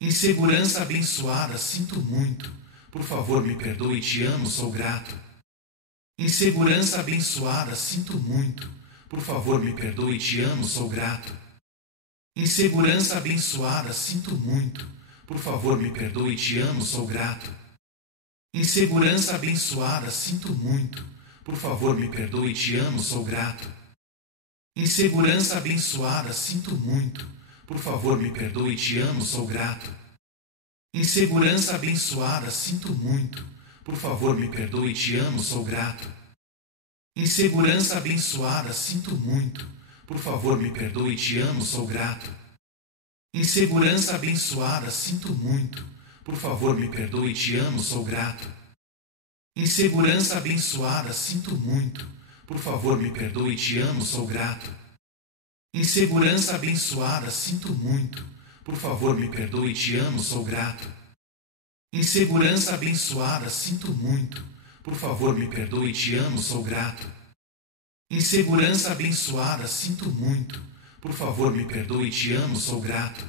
Insegurança abençoada, sinto muito. Por favor, me perdoe, te amo, sou grato. Insegurança abençoada, sinto muito. Por favor, me perdoe, te amo, sou grato. Insegurança abençoada, sinto muito. Por favor, me perdoe, te amo, sou grato. Insegurança abençoada, sinto muito. Por favor, me perdoe, te amo, sou grato. Insegurança abençoada, sinto muito. Por favor, me perdoe, te amo, sou grato. Insegurança abençoada, sinto muito. Por favor, me perdoe, te amo, sou grato. Insegurança abençoada, sinto muito. Por favor, me perdoe, te amo, sou grato. Insegurança abençoada, sinto muito. Por favor, me perdoe, te amo, sou grato. Insegurança abençoada, sinto muito. Por favor, me perdoe, te amo, sou grato. Insegurança abençoada, sinto muito. Por favor, me perdoe, te amo, sou grato. Insegurança abençoada, sinto muito. Por favor, me perdoe, te amo, sou grato. Insegurança abençoada, sinto muito. Por favor, me perdoe, te amo, sou grato.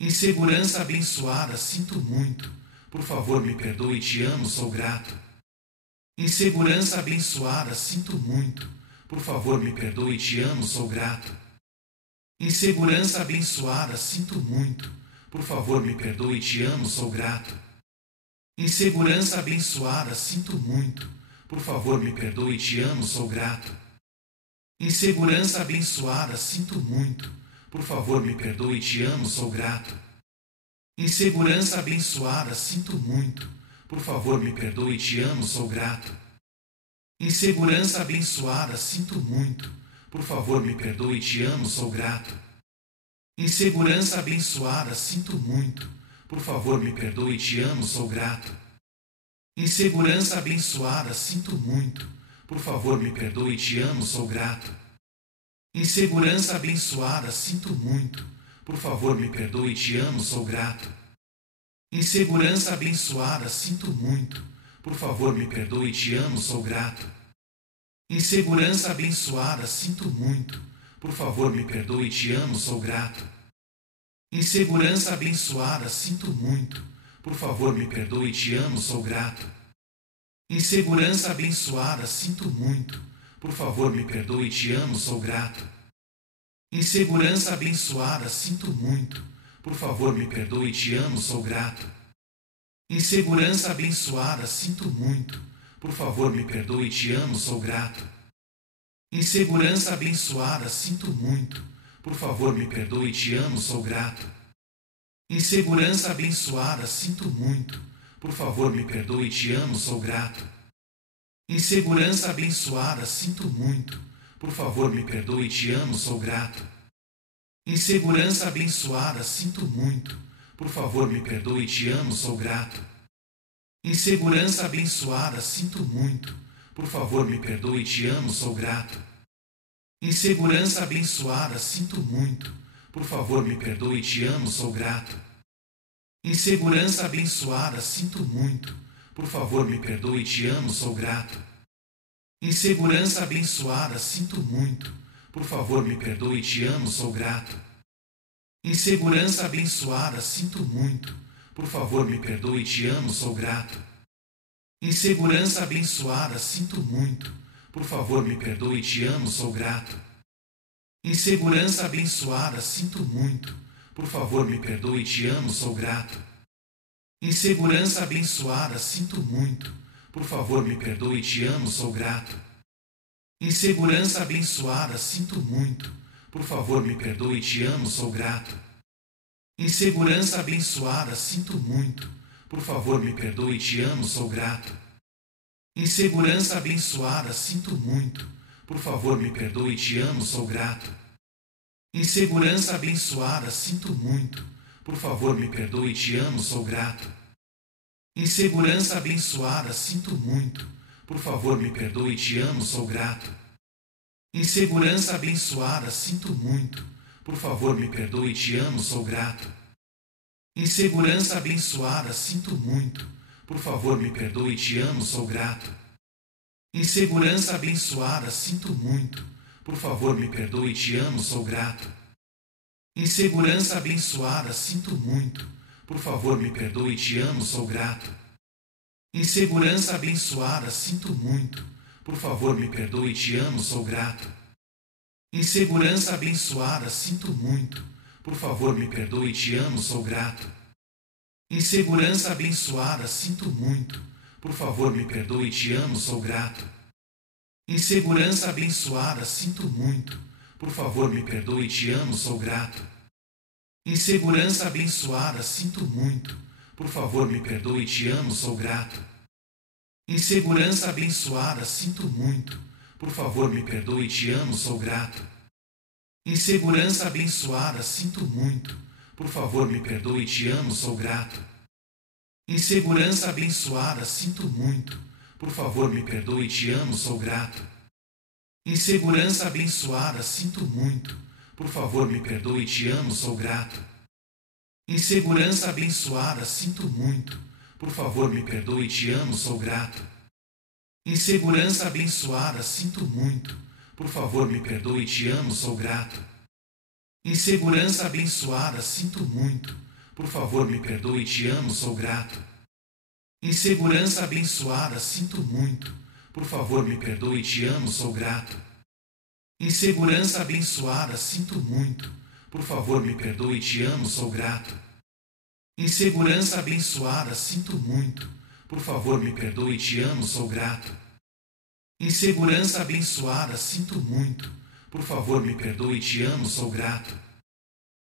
Insegurança abençoada, sinto muito. Por favor, me perdoe, te amo, sou grato. Insegurança abençoada, sinto muito. Por favor, me perdoe, te amo, sou grato. Insegurança abençoada, sinto muito. Por favor, me perdoe, te amo, sou grato. Insegurança abençoada, sinto muito. Por favor, me perdoe, te amo, sou grato. Insegurança abençoada, sinto muito. Por favor, me perdoe, te amo, sou grato. Insegurança abençoada, sinto muito. Por favor, me perdoe, te amo, sou grato. Insegurança abençoada, sinto muito. Por favor, me perdoe, te amo, sou grato. Insegurança abençoada, sinto muito. Por favor, me perdoe, te amo, sou grato. Insegurança abençoada, sinto muito. Por favor, me perdoe, te amo, sou grato. Insegurança abençoada, sinto muito. Por favor, me perdoe, te amo, sou grato. Insegurança abençoada, sinto muito. Por favor, me perdoe, te amo, sou grato. Insegurança abençoada, sinto muito. Por favor, me perdoe, te amo, sou grato. Insegurança abençoada, sinto muito. Por favor, me perdoe, te amo, sou grato. Insegurança abençoada, sinto muito. Por favor, me perdoe, te amo, sou grato. Insegurança abençoada, sinto muito. Por favor, me perdoe, te amo, sou grato. Insegurança abençoada, sinto muito. Por favor, me perdoe, te amo, sou grato. Insegurança abençoada, sinto muito. Por favor, me perdoe, te amo, sou grato. Insegurança abençoada, sinto muito. Por favor, me perdoe, te amo, sou grato. Insegurança abençoada, sinto muito. Por favor, me perdoe, te amo, sou grato. Insegurança abençoada, sinto muito. Por favor, me perdoe, te amo, sou grato. Insegurança abençoada, sinto muito. Por favor, me perdoe, te amo, sou grato. Insegurança abençoada, sinto muito. Por favor, me perdoe, te amo, sou grato. Insegurança abençoada, sinto muito. Por favor, me perdoe, te amo, sou grato. Insegurança abençoada, sinto muito. Por favor, me perdoe, te amo, sou grato. Insegurança abençoada, sinto muito. Por favor, me perdoe, te amo, sou grato. Insegurança abençoada, sinto muito. Por favor, me perdoe, te amo, sou grato. Insegurança abençoada, sinto muito. Por favor, me perdoe, te amo, sou grato. Insegurança abençoada, sinto muito. Por favor, me perdoe, te amo, sou grato. Insegurança abençoada, sinto muito. Por favor, me perdoe, te amo, sou grato. Insegurança abençoada, sinto muito. Por favor, me perdoe, te amo, sou grato. Insegurança abençoada, sinto muito. Por favor, me perdoe, te amo, sou grato. Insegurança abençoada, sinto muito. Por favor, me perdoe, te amo, sou grato. Insegurança abençoada, sinto muito. Por favor, me perdoe, te amo, sou grato. Insegurança abençoada, sinto muito. Por favor, me perdoe, te amo, sou grato. Insegurança abençoada, sinto muito. Por favor, me perdoe, te amo, sou grato. Insegurança abençoada, sinto muito. Por favor, me perdoe, te amo, sou grato. Insegurança abençoada, sinto muito. Por favor, me perdoe, te amo, sou grato. Insegurança abençoada, sinto muito. Por favor, me perdoe, te amo, sou grato. Insegurança abençoada, sinto muito. Por favor, me perdoe, te amo, sou grato. Insegurança abençoada, sinto muito. Por favor, me perdoe, te amo, sou grato. Insegurança abençoada, sinto muito. Por favor, me perdoe, te amo, sou grato. Insegurança abençoada, sinto muito. Por favor, me perdoe, te amo, sou grato. Insegurança abençoada, sinto muito. Por favor, me perdoe, te amo, sou grato. Insegurança abençoada, sinto muito. Por favor, me perdoe, te amo, sou grato. Insegurança abençoada, sinto muito. Por favor, me perdoe, te amo, sou grato. Insegurança abençoada, sinto muito. Por favor, me perdoe, te amo, sou grato. Insegurança abençoada, sinto muito. Por favor, me perdoe, te amo, sou grato. Insegurança abençoada, sinto muito. Por favor, me perdoe, te amo, sou grato. Insegurança abençoada, sinto muito. Por favor, me perdoe, te amo, sou grato. Insegurança abençoada, sinto muito. Por favor, me perdoe, te amo, sou grato. Insegurança abençoada, sinto muito. Por favor, me perdoe, te amo, sou grato. Insegurança abençoada, sinto muito. Por favor, me perdoe, te amo, sou grato. Insegurança abençoada, sinto muito. Por favor, me perdoe, te amo, sou grato.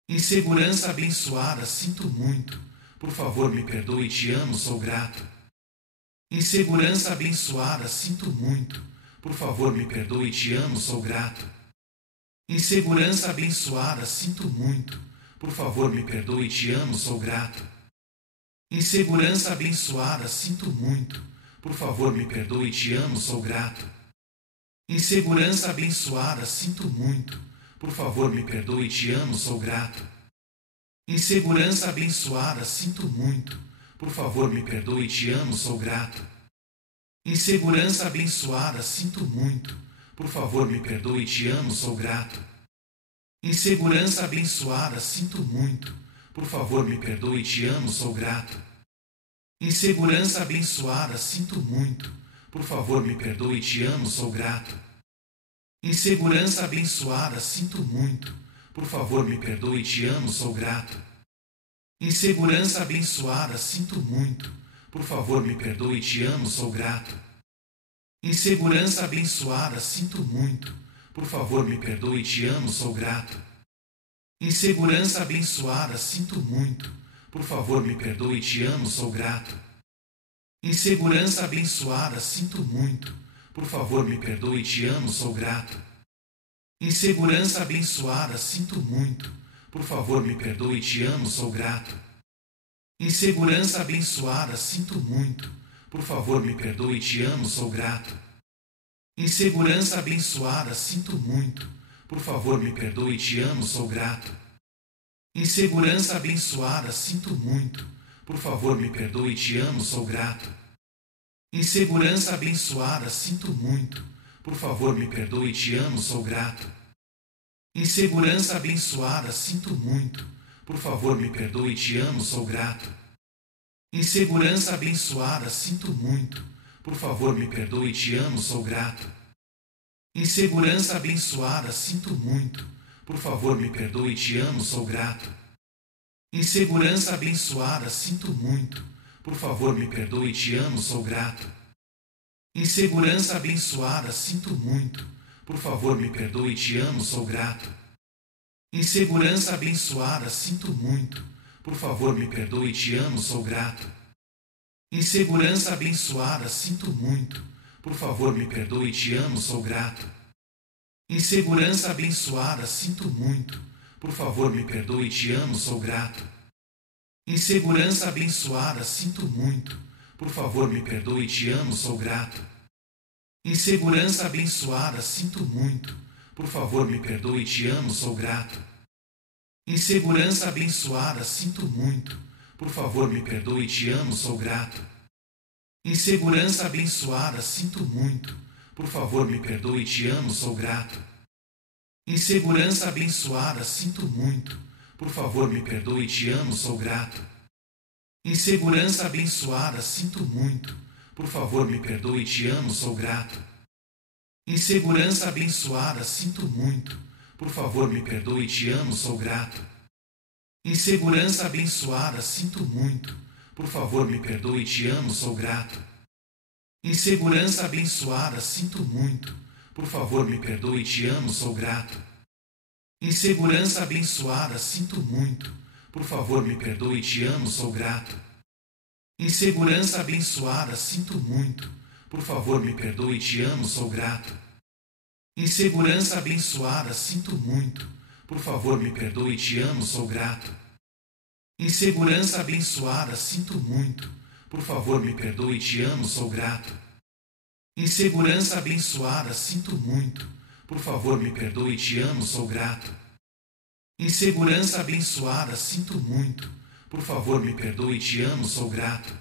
Insegurança abençoada, sinto muito. Por favor, me perdoe, te amo, sou grato. Insegurança abençoada, sinto muito. Por favor, me perdoe, te amo, sou grato. Insegurança abençoada, sinto muito. Por favor, me perdoe, te amo, sou grato. Insegurança abençoada, sinto muito. Por favor, me perdoe, te amo, sou grato. Insegurança abençoada, sinto muito. Por favor, me perdoe, te amo, sou grato. Insegurança abençoada, sinto muito. Por favor, me perdoe, te amo, sou grato. Insegurança abençoada, sinto muito. Por favor, me perdoe, te amo, sou grato. Insegurança abençoada, sinto muito. Por favor, me perdoe, te amo, sou grato. Insegurança abençoada, sinto muito. Por favor, me perdoe, te amo, sou grato. Insegurança abençoada, sinto muito. Por favor, me perdoe, te amo, sou grato. Insegurança abençoada, sinto muito. Por favor, me perdoe, te amo, sou grato. Insegurança abençoada, sinto muito. Por favor, me perdoe, te amo, sou grato. Insegurança abençoada, sinto muito. Por favor, me perdoe, te amo, sou grato. Insegurança abençoada, sinto muito. Por favor, me perdoe, te amo, sou grato. Insegurança abençoada, sinto muito. Por favor, me perdoe, te amo, sou grato. Insegurança abençoada, sinto muito. Por favor, me perdoe, te amo, sou grato. Insegurança abençoada, sinto muito. Por favor, me perdoe, te amo, sou grato. Insegurança abençoada, sinto muito. Por favor, me perdoe, te amo, sou grato. Insegurança abençoada, sinto muito. Por favor, me perdoe, te amo, sou grato. Insegurança abençoada, sinto muito. Por favor, me perdoe, te amo, sou grato. Insegurança abençoada, sinto muito. Por favor, me perdoe, te amo, sou grato. Insegurança abençoada, sinto muito. Por favor, me perdoe, te amo, sou grato. Insegurança abençoada, sinto muito. Por favor, me perdoe, te amo, sou grato. Insegurança abençoada, sinto muito. Por favor, me perdoe, te amo, sou grato. Insegurança abençoada, sinto muito. Por favor, me perdoe, te amo, sou grato. Insegurança abençoada, sinto muito. Por favor, me perdoe, te amo, sou grato. Insegurança abençoada, sinto muito. Por favor, me perdoe, te amo, sou grato. Insegurança abençoada, sinto muito. Por favor, me perdoe, te amo, sou grato. Insegurança abençoada, sinto muito. Por favor, me perdoe, te amo, sou grato. Insegurança abençoada, sinto muito. Por favor, me perdoe, te amo, sou grato. Insegurança abençoada, sinto muito. Por favor, me perdoe, te amo, sou grato. Insegurança abençoada, sinto muito. Por favor, me perdoe, te amo, sou grato. Insegurança abençoada, sinto muito. Por favor, me perdoe, te amo, sou grato. Insegurança abençoada, sinto muito. Por favor, me perdoe, te amo, sou grato. Insegurança abençoada, sinto muito. Por favor, me perdoe, te amo, sou grato. Insegurança abençoada, sinto muito. Por favor, me perdoe, te amo, sou grato. Insegurança abençoada, sinto muito. Por favor, me perdoe, te amo, sou grato. Insegurança abençoada, sinto muito. Por favor, me perdoe, te amo, sou grato. Insegurança abençoada, sinto muito. Por favor, me perdoe, te amo, sou grato. Insegurança abençoada, sinto muito. Por favor, me perdoe, te amo, sou grato. Insegurança abençoada, sinto muito. Por favor, me perdoe, te amo, sou grato. Insegurança abençoada, sinto muito. Por favor, me perdoe, te amo, sou grato.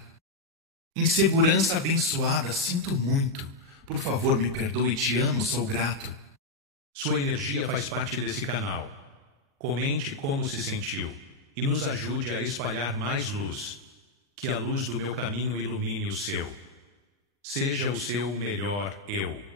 Insegurança abençoada, sinto muito. Por favor, me perdoe, te amo, sou grato. Sua energia faz parte desse canal. Comente como se sentiu e nos ajude a espalhar mais luz. Que a luz do meu caminho ilumine o seu. Seja o seu melhor eu.